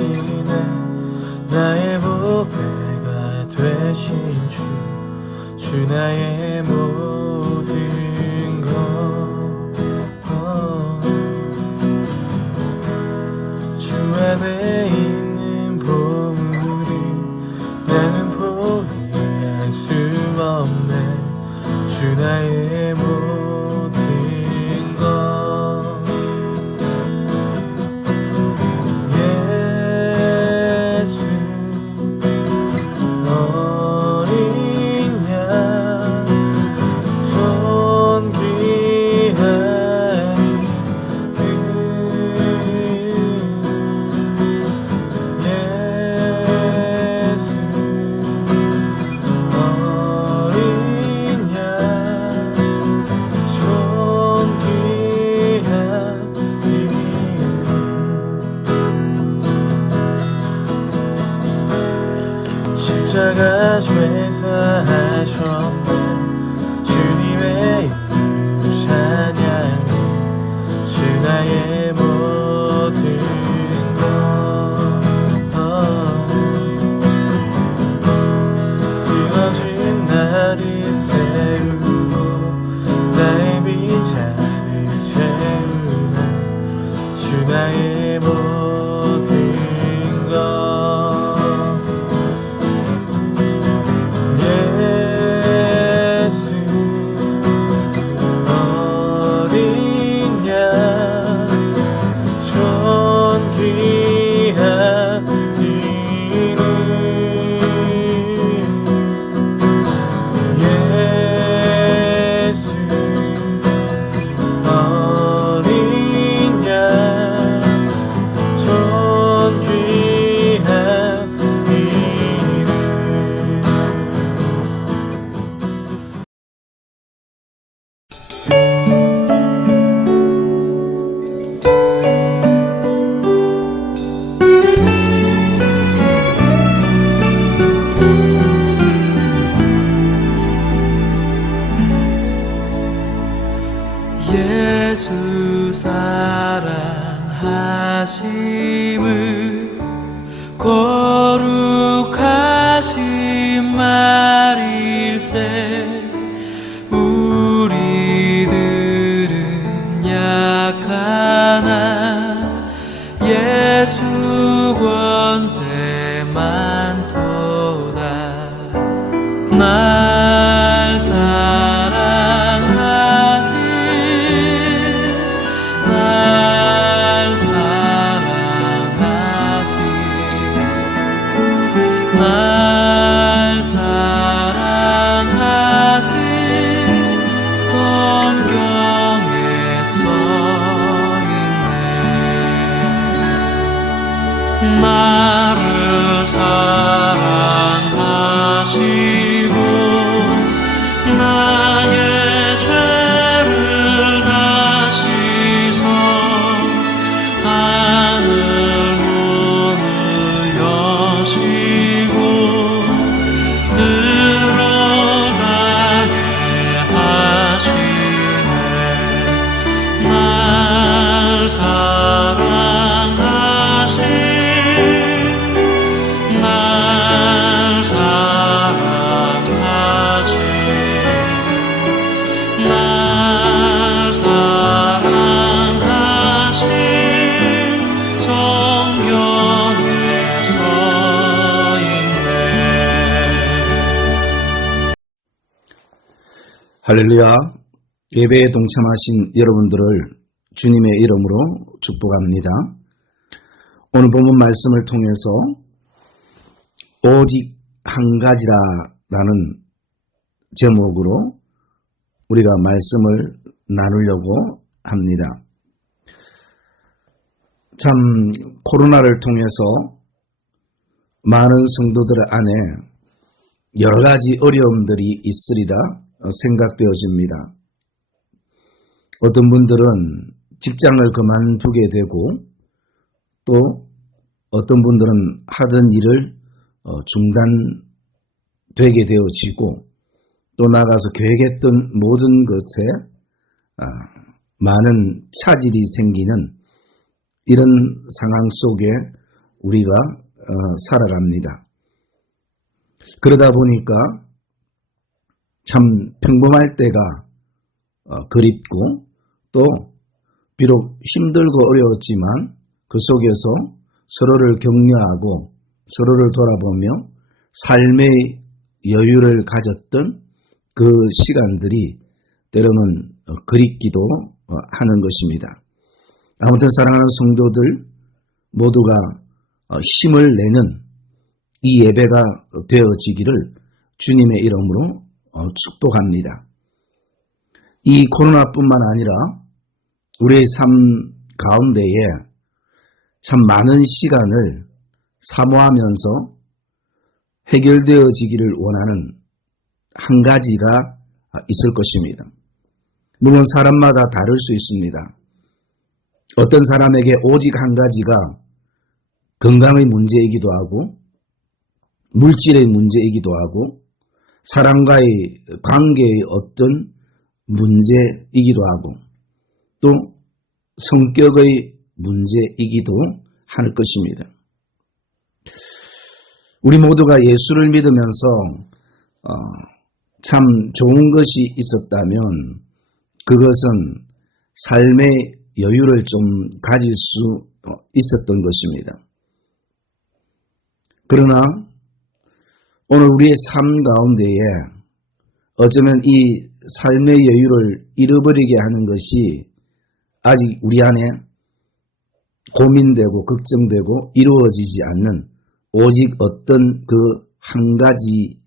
사랑하시네. 나의 보배가 되신 주 나의 모든 것. 주 안에 있는 보물이 나는 포기할 수 없네. 주 나의 모든 것. 십자가 죄사하셨네. 주님의 이름 찬양해. 주 나의 모든 것. 쓰러진 나를 세우고 나의 빈자리를 채우네. 주 나의 모든 것. 예수 사랑하심을 거룩하신 말일세. 우리들은 약하나 예수 권세 많도다. 날 사랑하신 성경에 써있네. 나를 사랑하시고 나의 죄를 다 씻어 하늘 문을 여시고 들어가게 하시네. 날 사랑하신 성경에 써있네. 할렐루야. 예배에 동참하신 여러분들을 주님의 이름으로 축복합니다. 오늘 본문 말씀을 통해서 오직 한 가지라라는 제목으로 우리가 말씀을 나누려고 합니다. 참 코로나를 통해서 많은 성도들 안에 여러 가지 어려움들이 있으리라 생각되어집니다. 어떤 분들은 직장을 그만두게 되고 또 어떤 분들은 하던 일을 중단되게 되어지고 또 나가서 계획했던 모든 것에 많은 차질이 생기는 이런 상황 속에 우리가 살아갑니다. 그러다 보니까 참 평범할 때가 그립고 또 비록 힘들고 어려웠지만 그 속에서 서로를 격려하고 서로를 돌아보며 삶의 여유를 가졌던 그 시간들이 때로는 그립기도 하는 것입니다. 아무튼 사랑하는 성도들 모두가 힘을 내는 이 예배가 되어지기를 주님의 이름으로 축복합니다. 이 코로나뿐만 아니라 우리의 삶 가운데에 참 많은 시간을 사모하면서 해결되어지기를 원하는 한 가지가 있을 것입니다. 물론 사람마다 다를 수 있습니다. 어떤 사람에게 오직 한 가지가 건강의 문제이기도 하고 물질의 문제이기도 하고 사람과의 관계의 어떤 문제이기도 하고 또 성격의 문제이기도 할 것입니다. 우리 모두가 예수를 믿으면서 참 좋은 것이 있었다면 그것은 삶의 여유를 좀 가질 수 있었던 것입니다. 그러나 오늘 우리의 삶 가운데에 어쩌면 이 삶의 여유를 잃어버리게 하는 것이 아직 우리 안에 고민되고 걱정되고 이루어지지 않는 오직 어떤 그 한 가지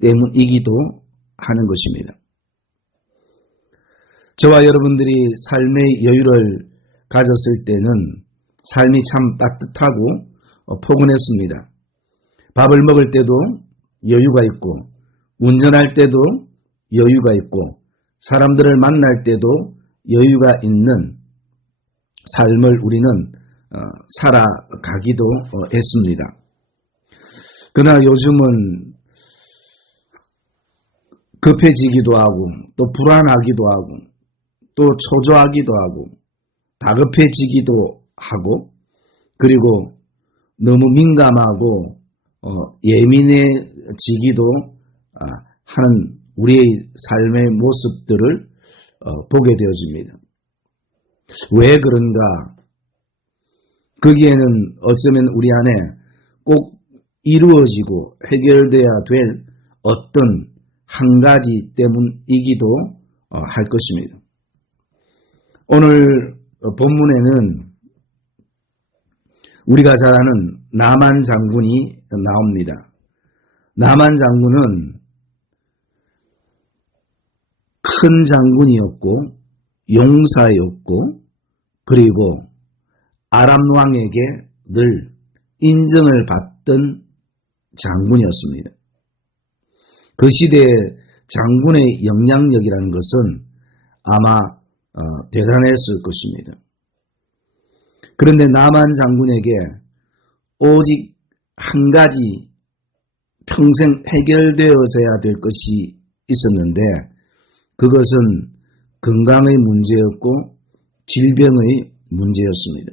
때문이기도 하는 것입니다. 저와 여러분들이 삶의 여유를 가졌을 때는 삶이 참 따뜻하고 포근했습니다. 밥을 먹을 때도 여유가 있고 운전할 때도 여유가 있고 사람들을 만날 때도 여유가 있는 삶을 우리는 살아가기도 했습니다. 그러나 요즘은 급해지기도 하고 또 불안하기도 하고 또 초조하기도 하고 다급해지기도 하고 그리고 너무 민감하고 예민해지기도 하는 우리의 삶의 모습들을 보게 되어집니다. 왜 그런가? 거기에는 어쩌면 우리 안에 꼭 이루어지고 해결돼야 될 어떤 한 가지 때문이기도 할 것입니다. 오늘 본문에는 우리가 잘 아는 나만 장군이 나옵니다. 나만 장군은 큰 장군이었고 용사였고 그리고 아람 왕에게 늘 인정을 받던 장군이었습니다. 그 시대의 장군의 영향력이라는 것은 아마 대단했을 것입니다. 그런데 나만 장군에게 오직 한 가지 평생 해결되어져야 될 것이 있었는데 그것은 건강의 문제였고 질병의 문제였습니다.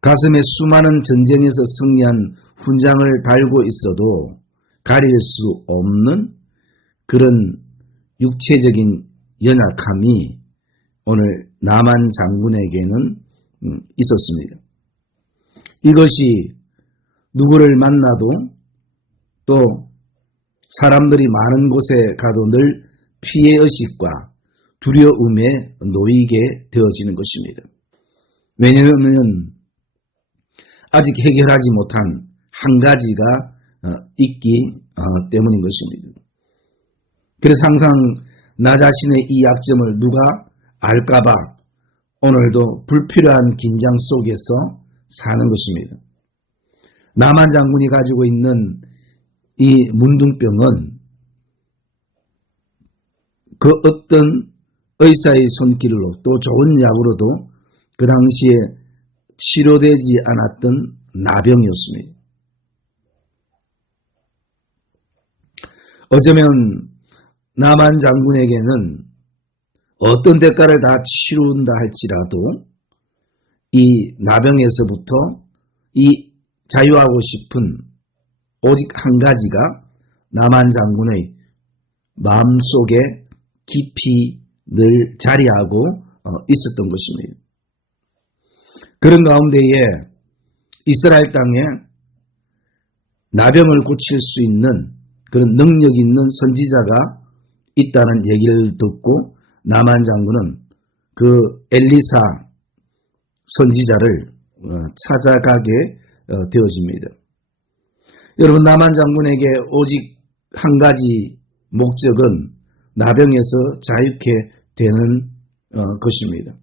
가슴에 수많은 전쟁에서 승리한 훈장을 달고 있어도 가릴 수 없는 그런 육체적인 연약함이 오늘 나만 장군에게는 있었습니다. 이것이 누구를 만나도 또 사람들이 많은 곳에 가도 늘 피해의식과 두려움에 놓이게 되어지는 것입니다. 왜냐하면 아직 해결하지 못한 한 가지가 있기 때문인 것입니다. 그래서 항상 나 자신의 이 약점을 누가 알까봐 오늘도 불필요한 긴장 속에서 사는 것입니다. 나만 장군이 가지고 있는 이 문둥병은 그 어떤 의사의 손길로 또 좋은 약으로도 그 당시에 치료되지 않았던 나병이었습니다. 어쩌면 나만 장군에게는 어떤 대가를 다 치룬다 할지라도 이 나병에서부터 이 자유하고 싶은 오직 한 가지가 나만 장군의 마음속에 깊이 늘 자리하고 있었던 것입니다. 그런 가운데에 이스라엘 땅에 나병을 고칠 수 있는 그런 능력 있는 선지자가 있다는 얘기를 듣고 나만 장군은 그 엘리사 선지자를 찾아가게 되어집니다. 여러분, 나만 장군에게 오직 한 가지 목적은 나병에서 자유케 되는 것입니다.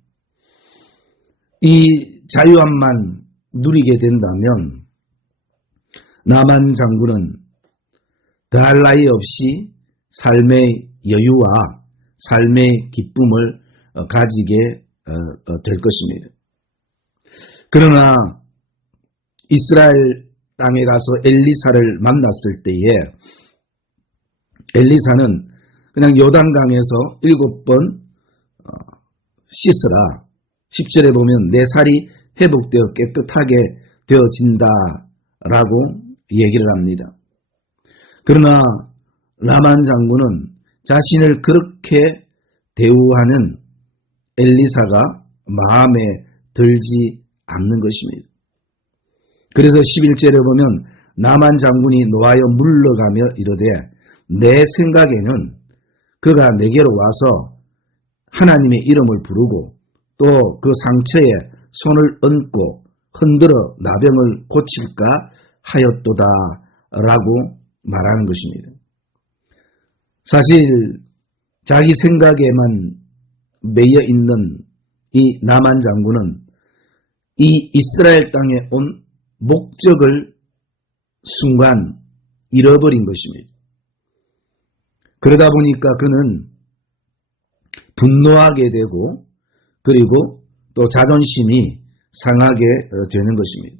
이 자유함만 누리게 된다면 나만 장군은 더할 나위 없이 삶의 여유와 삶의 기쁨을 가지게 될 것입니다. 그러나 이스라엘 땅에 가서 엘리사를 만났을 때에 엘리사는 그냥 요단강에서 7번 씻으라. 10절에 보면 내 살이 회복되어 깨끗하게 되어진다라고 얘기를 합니다. 그러나 나만 장군은 자신을 그렇게 대우하는 엘리사가 마음에 들지 않는 것입니다. 그래서 11절에 보면 나만 장군이 노하여 물러가며 이르되 내 생각에는 그가 내게로 와서 하나님의 이름을 부르고 또 그 상처에 손을 얹고 흔들어 나병을 고칠까 하였도다 라고 말하는 것입니다. 사실 자기 생각에만 매여 있는 이 나만 장군은 이 이스라엘 땅에 온 목적을 순간 잃어버린 것입니다. 그러다 보니까 그는 분노하게 되고 그리고 또 자존심이 상하게 되는 것입니다.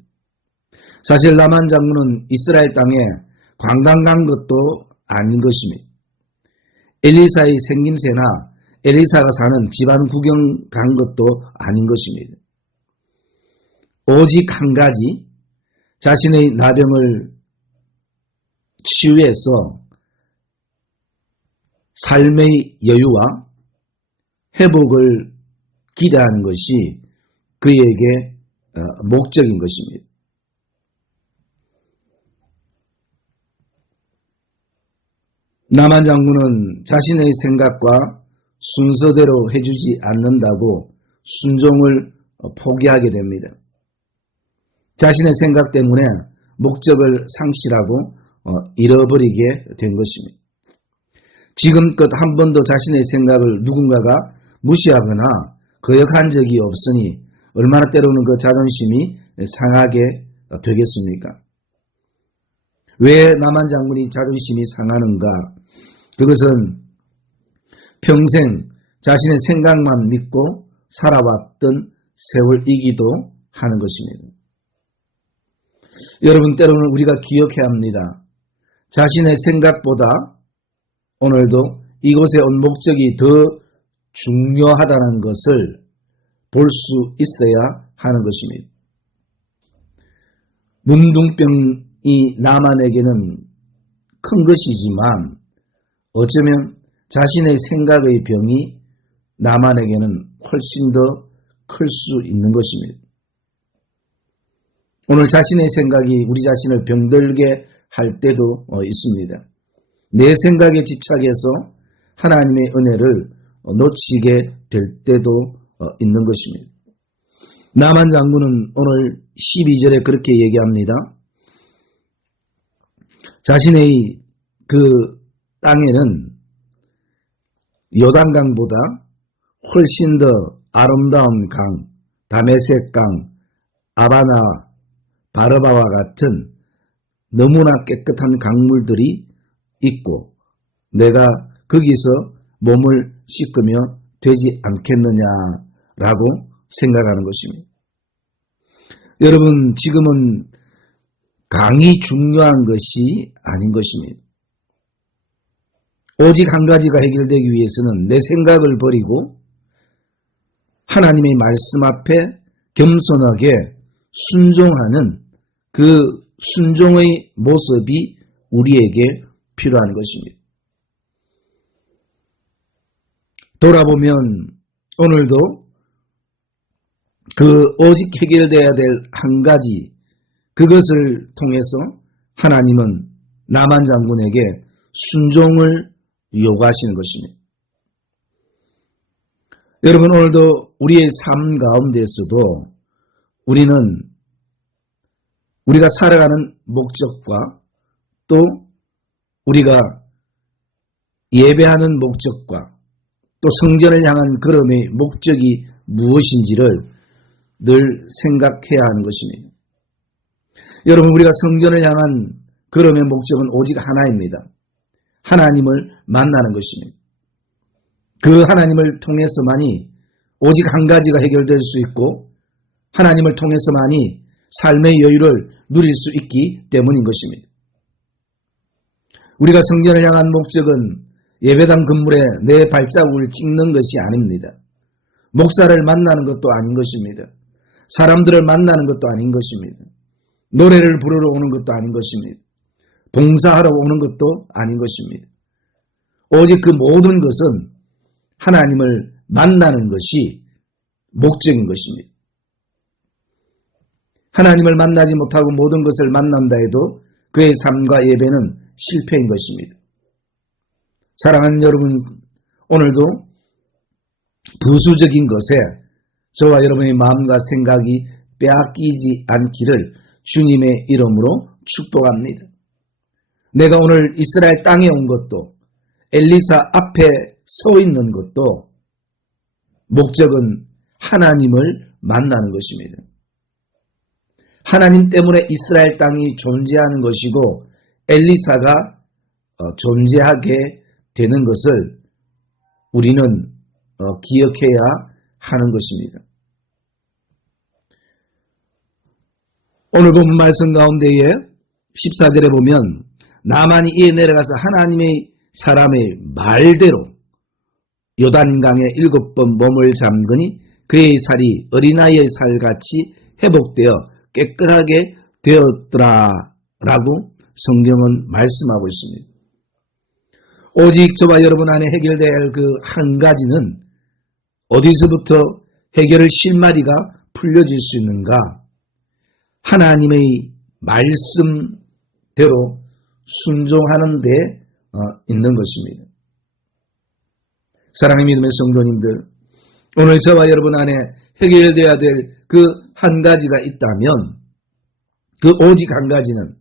사실 나만 장군은 이스라엘 땅에 관광 간 것도 아닌 것입니다. 엘리사의 생김새나 엘리사가 사는 집안 구경 간 것도 아닌 것입니다. 오직 한 가지 자신의 나병을 치유해서 삶의 여유와 회복을 기대하는 것이 그에게 목적인 것입니다. 나만 장군은 자신의 생각과 순서대로 해주지 않는다고 순종을 포기하게 됩니다. 자신의 생각 때문에 목적을 상실하고 잃어버리게 된 것입니다. 지금껏 한 번도 자신의 생각을 누군가가 무시하거나 거역한 적이 없으니 얼마나 때로는 그 자존심이 상하게 되겠습니까? 왜 나만 장군이 자존심이 상하는가? 그것은 평생 자신의 생각만 믿고 살아왔던 세월이기도 하는 것입니다. 여러분, 때로는 우리가 기억해야 합니다. 자신의 생각보다 오늘도 이곳에 온 목적이 더 중요하다는 것을 볼 수 있어야 하는 것입니다. 문둥병이 나만에게는 큰 것이지만 어쩌면 자신의 생각의 병이 나만에게는 훨씬 더 클 수 있는 것입니다. 오늘 자신의 생각이 우리 자신을 병들게 할 때도 있습니다. 내 생각에 집착해서 하나님의 은혜를 놓치게 될 때도 있는 것입니다. 나만 장군은 오늘 12절에 그렇게 얘기합니다. 자신의 그 땅에는 요단강보다 훨씬 더 아름다운 강, 다메섹 강, 아바나, 바르바와 같은 너무나 깨끗한 강물들이 있고 내가 거기서 몸을 씻으며 되지 않겠느냐라고 생각하는 것입니다. 여러분, 지금은 강이 중요한 것이 아닌 것입니다. 오직 한 가지가 해결되기 위해서는 내 생각을 버리고 하나님의 말씀 앞에 겸손하게 순종하는 그 순종의 모습이 우리에게 필요한 것입니다. 돌아보면 오늘도 그 오직 해결되어야 될 한 가지, 그것을 통해서 하나님은 나만 장군에게 순종을 요구하시는 것입니다. 여러분, 오늘도 우리의 삶 가운데서도 우리가 살아가는 목적과 또 우리가 예배하는 목적과 또 성전을 향한 걸음의 목적이 무엇인지를 늘 생각해야 하는 것입니다. 여러분, 우리가 성전을 향한 걸음의 목적은 오직 하나입니다. 하나님을 만나는 것입니다. 그 하나님을 통해서만이 오직 한 가지가 해결될 수 있고 하나님을 통해서만이 삶의 여유를 누릴 수 있기 때문인 것입니다. 우리가 성전을 향한 목적은 예배당 건물에 내 발자국을 찍는 것이 아닙니다. 목사를 만나는 것도 아닌 것입니다. 사람들을 만나는 것도 아닌 것입니다. 노래를 부르러 오는 것도 아닌 것입니다. 봉사하러 오는 것도 아닌 것입니다. 오직 그 모든 것은 하나님을 만나는 것이 목적인 것입니다. 하나님을 만나지 못하고 모든 것을 만난다 해도 그의 삶과 예배는 실패인 것입니다. 사랑하는 여러분, 오늘도 부수적인 것에 저와 여러분의 마음과 생각이 빼앗기지 않기를 주님의 이름으로 축복합니다. 내가 오늘 이스라엘 땅에 온 것도 엘리사 앞에 서 있는 것도 목적은 하나님을 만나는 것입니다. 하나님 때문에 이스라엘 땅이 존재하는 것이고 엘리사가 존재하게 되는 것을 우리는 기억해야 하는 것입니다. 오늘 본 말씀 가운데에 14절에 보면 나만이 이에 내려가서 하나님의 사람의 말대로 요단강에 7번 몸을 잠그니 그의 살이 어린아이의 살같이 회복되어 깨끗하게 되었더라 라고 성경은 말씀하고 있습니다. 오직 저와 여러분 안에 해결되어야 할 그 한 가지는 어디서부터 해결의 실마리가 풀려질 수 있는가? 하나님의 말씀대로 순종하는 데 있는 것입니다. 사랑의 믿음의 성도님들, 오늘 저와 여러분 안에 해결되어야 될 그 한 가지가 있다면 그 오직 한 가지는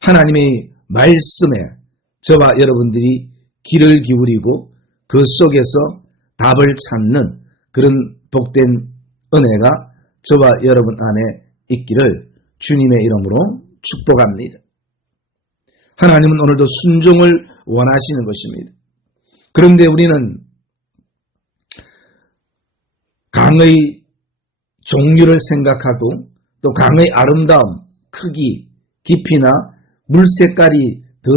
하나님의 말씀에 저와 여러분들이 귀를 기울이고 그 속에서 답을 찾는 그런 복된 은혜가 저와 여러분 안에 있기를 주님의 이름으로 축복합니다. 하나님은 오늘도 순종을 원하시는 것입니다. 그런데 우리는 강의 종류를 생각하고 또 강의 아름다움, 크기, 깊이나 물 색깔이 더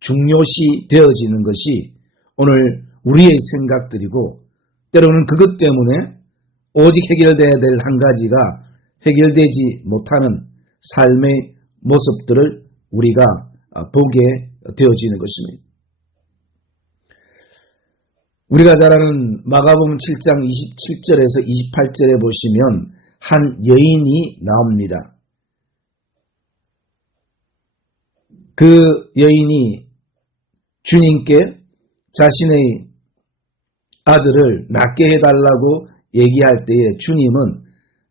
중요시 되어지는 것이 오늘 우리의 생각들이고 때로는 그것 때문에 오직 해결되어야 될 한 가지가 해결되지 못하는 삶의 모습들을 우리가 보게 되어지는 것입니다. 우리가 잘 아는 마가복음 7장 27절에서 28절에 보시면 한 여인이 나옵니다. 그 여인이 주님께 자신의 아들을 낫게 해달라고 얘기할 때에 주님은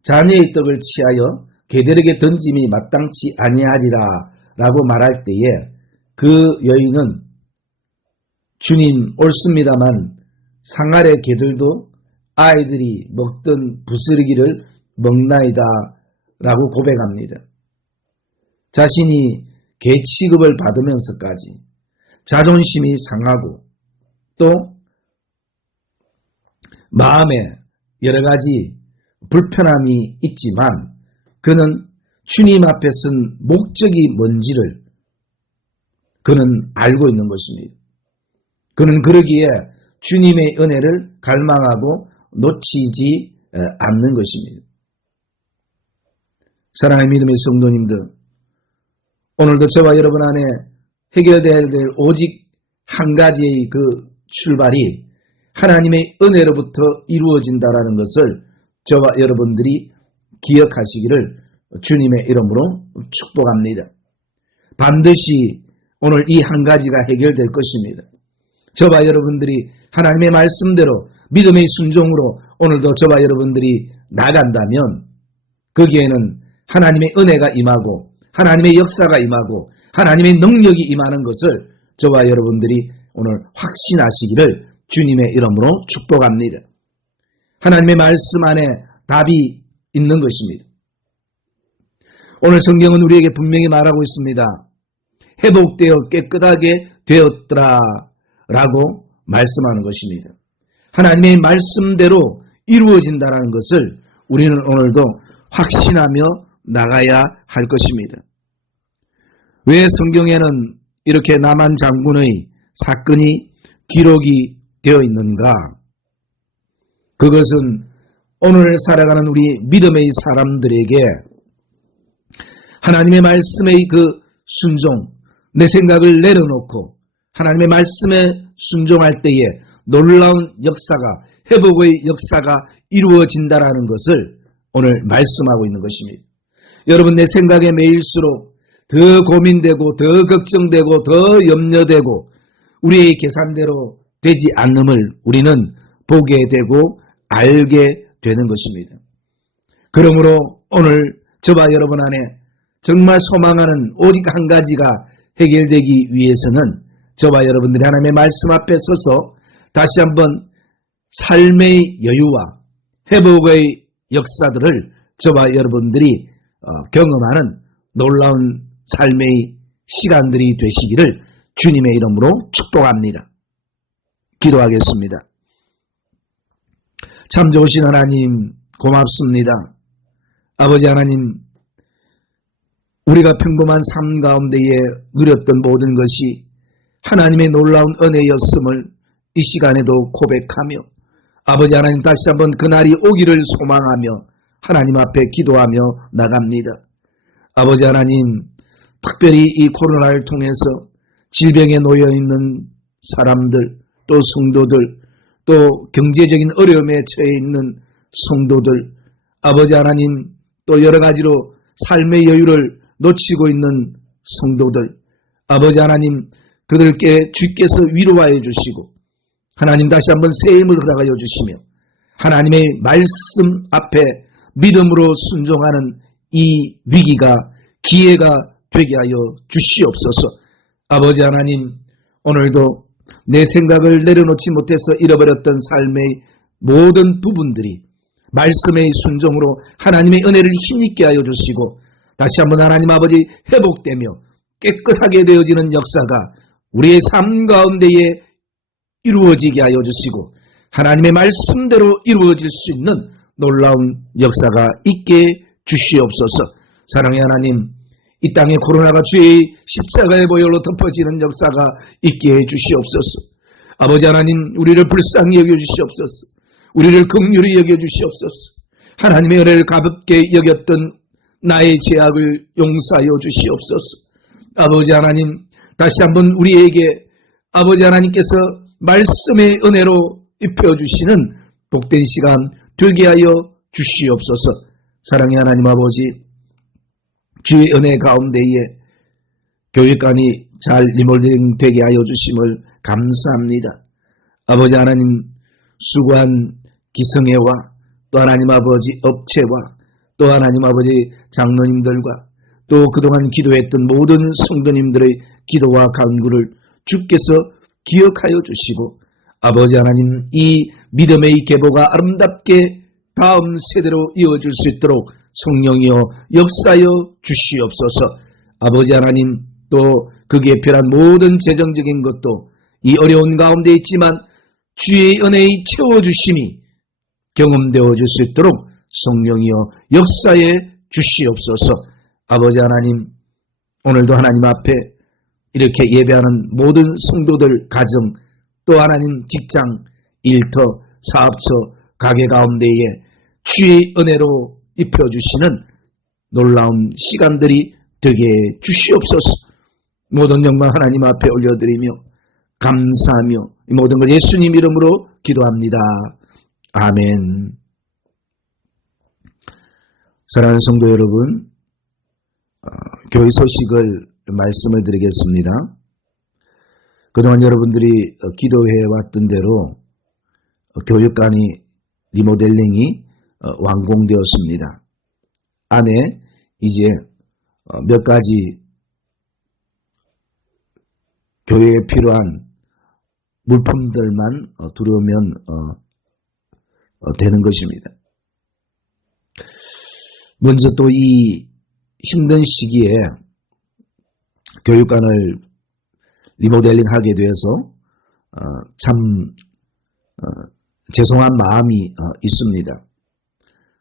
자녀의 떡을 취하여 개들에게 던짐이 마땅치 아니하리라 라고 말할 때에 그 여인은 주님 옳습니다만 상아래 개들도 아이들이 먹던 부스러기를 먹나이다 라고 고백합니다. 자신이 개 취급을 받으면서까지 자존심이 상하고 또 마음에 여러 가지 불편함이 있지만 그는 주님 앞에 쓴 목적이 뭔지를 그는 알고 있는 것입니다. 그는 그러기에 주님의 은혜를 갈망하고 놓치지 않는 것입니다. 사랑하는 믿음의 성도님들, 오늘도 저와 여러분 안에 해결되어야 될 오직 한 가지의 그 출발이 하나님의 은혜로부터 이루어진다라는 것을 저와 여러분들이 기억하시기를 주님의 이름으로 축복합니다. 반드시 오늘 이 한 가지가 해결될 것입니다. 저와 여러분들이 하나님의 말씀대로 믿음의 순종으로 오늘도 저와 여러분들이 나간다면 거기에는 하나님의 은혜가 임하고 하나님의 역사가 임하고 하나님의 능력이 임하는 것을 저와 여러분들이 오늘 확신하시기를 주님의 이름으로 축복합니다. 하나님의 말씀 안에 답이 있는 것입니다. 오늘 성경은 우리에게 분명히 말하고 있습니다. 회복되어 깨끗하게 되었더라 라고 말씀하는 것입니다. 하나님의 말씀대로 이루어진다는 것을 우리는 오늘도 확신하며 나가야 할 것입니다. 왜 성경에는 이렇게 나만 장군의 사건이 기록이 되어 있는가? 그것은 오늘 살아가는 우리 믿음의 사람들에게 하나님의 말씀의 그 순종, 내 생각을 내려놓고 하나님의 말씀에 순종할 때에 놀라운 역사가, 회복의 역사가 이루어진다라는 것을 오늘 말씀하고 있는 것입니다. 여러분, 내 생각에 매일수록 더 고민되고 더 걱정되고 더 염려되고 우리의 계산대로 되지 않음을 우리는 보게 되고 알게 되는 것입니다. 그러므로 오늘 저와 여러분 안에 정말 소망하는 오직 한 가지가 해결되기 위해서는 저와 여러분들이 하나님의 말씀 앞에 서서 다시 한번 삶의 여유와 회복의 역사들을 저와 여러분들이 경험하는 놀라운 삶의 시간들이 되시기를 주님의 이름으로 축복합니다. 기도하겠습니다. 참 좋으신 하나님 고맙습니다. 아버지 하나님, 우리가 평범한 삶 가운데에 누렸던 모든 것이 하나님의 놀라운 은혜였음을 이 시간에도 고백하며 아버지 하나님 다시 한번 그날이 오기를 소망하며 하나님 앞에 기도하며 나갑니다. 아버지 하나님, 특별히 이 코로나를 통해서 질병에 놓여있는 사람들, 또 성도들, 또 경제적인 어려움에 처해 있는 성도들, 아버지 하나님, 또 여러 가지로 삶의 여유를 놓치고 있는 성도들, 아버지 하나님, 그들께 주께서 위로하여 주시고 하나님 다시 한번 새 힘을 허락하여 주시며 하나님의 말씀 앞에 믿음으로 순종하는 이 위기가 기회가 되게 하여 주시옵소서. 아버지 하나님, 오늘도 내 생각을 내려놓지 못해서 잃어버렸던 삶의 모든 부분들이 말씀의 순종으로 하나님의 은혜를 힘있게 하여 주시고 다시 한번 하나님 아버지 회복되며 깨끗하게 되어지는 역사가 우리의 삶 가운데에 이루어지게 하여 주시고 하나님의 말씀대로 이루어질 수 있는 놀라운 역사가 있게 주시옵소서. 사랑의 하나님, 이 땅에 코로나가 주의 십자가의 보혈로 덮어지는 역사가 있게 해 주시옵소서. 아버지 하나님, 우리를 불쌍히 여겨주시옵소서. 우리를 긍휼히 여겨주시옵소서. 하나님의 은혜를 가볍게 여겼던 나의 죄악을 용서하여 주시옵소서. 아버지 하나님, 다시 한번 우리에게 아버지 하나님께서 말씀의 은혜로 입혀주시는 복된 시간 되게 하여 주시옵소서. 사랑의 하나님 아버지, 주의 은혜 가운데에 교육관이 잘 리몰딩 되게 하여 주심을 감사합니다. 아버지 하나님, 수고한 기성회와 또 하나님 아버지 업체와 또 하나님 아버지 장로님들과 또 그동안 기도했던 모든 성도님들의 기도와 간구를 주께서 기억하여 주시고 아버지 하나님, 이 믿음의 계보가 아름답게 다음 세대로 이어질 수 있도록 성령이여 역사여 주시옵소서. 아버지 하나님, 또 거기에 필요한 모든 재정적인 것도 이 어려운 가운데 있지만 주의 은혜의 채워주심이 경험되어질 수 있도록 성령이여 역사해 주시옵소서. 아버지 하나님, 오늘도 하나님 앞에 이렇게 예배하는 모든 성도들 가정, 또 하나님 직장, 일터, 사업처, 가게 가운데에 주의 은혜로 입혀주시는 놀라운 시간들이 되게 해 주시옵소서. 모든 영광 하나님 앞에 올려드리며 감사하며 이 모든 걸 예수님 이름으로 기도합니다. 아멘. 사랑하는 성도 여러분, 교회 소식을 말씀을 드리겠습니다. 그동안 여러분들이 기도해 왔던 대로 교육관이 리모델링이 완공되었습니다. 안에 이제 몇 가지 교회에 필요한 물품들만 들어오면 되는 것입니다. 먼저 또 이 힘든 시기에 교육관을 리모델링 하게 되어서 참 죄송한 마음이 있습니다.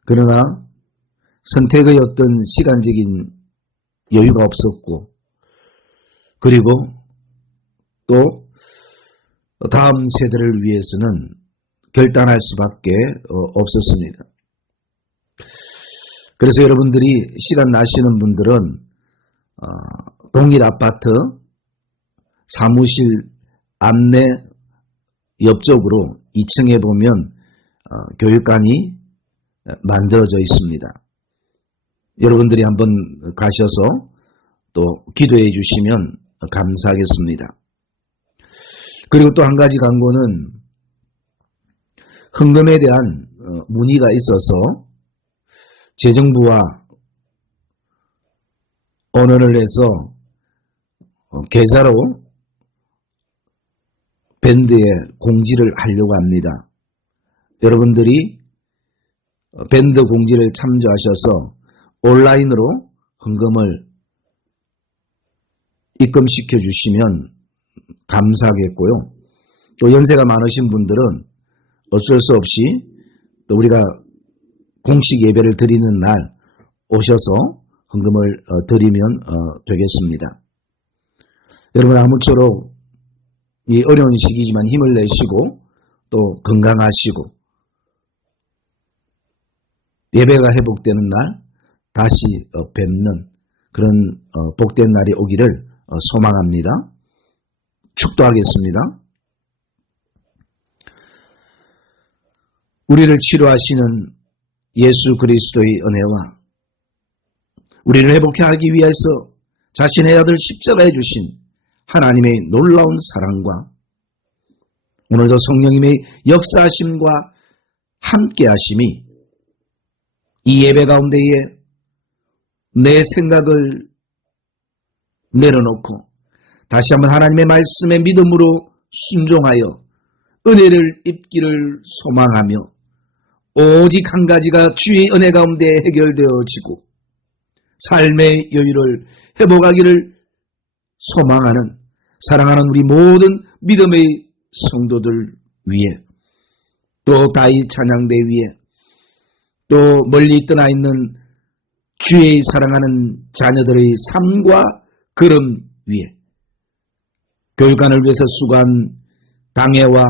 그러나 선택의 어떤 시간적인 여유가 없었고, 그리고 또 다음 세대를 위해서는 결단할 수밖에 없었습니다. 그래서 여러분들이 시간 나시는 분들은 동일 아파트 사무실 안내 옆쪽으로 2층에 보면 교육관이 만들어져 있습니다. 여러분들이 한번 가셔서 또 기도해 주시면 감사하겠습니다. 그리고 또 한 가지 광고는 헌금에 대한 문의가 있어서 재정부와 언언을 해서 계좌로 밴드에 공지를 하려고 합니다. 여러분들이 밴드 공지를 참조하셔서 온라인으로 헌금을 입금시켜 주시면 감사하겠고요. 또 연세가 많으신 분들은 어쩔 수 없이 또 우리가 공식 예배를 드리는 날 오셔서 헌금을 드리면 되겠습니다. 여러분 아무쪼록 이 어려운 시기지만 힘을 내시고 또 건강하시고 예배가 회복되는 날 다시 뵙는 그런 복된 날이 오기를 소망합니다. 축도하겠습니다. 우리를 치료하시는 예수 그리스도의 은혜와 우리를 회복해 하기 위해서 자신의 아들 십자가에 주신 하나님의 놀라운 사랑과 오늘도 성령님의 역사하심과 함께하심이 이 예배 가운데에 내 생각을 내려놓고 다시 한번 하나님의 말씀에 믿음으로 순종하여 은혜를 입기를 소망하며 오직 한 가지가 주의 은혜 가운데 해결되어지고 삶의 여유를 회복하기를 소망하는 사랑하는 우리 모든 믿음의 성도들 위에 또 다윗 찬양대 위에 또 멀리 떠나 있는 주의 사랑하는 자녀들의 삶과 걸음 위에 교육관을 위해서 수고한 당회와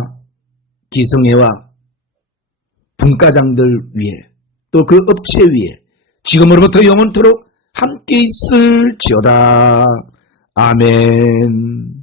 기성회와 분과장들 위에 또 그 업체 위에 지금으로부터 영원토록 함께 있을지어다. 아멘.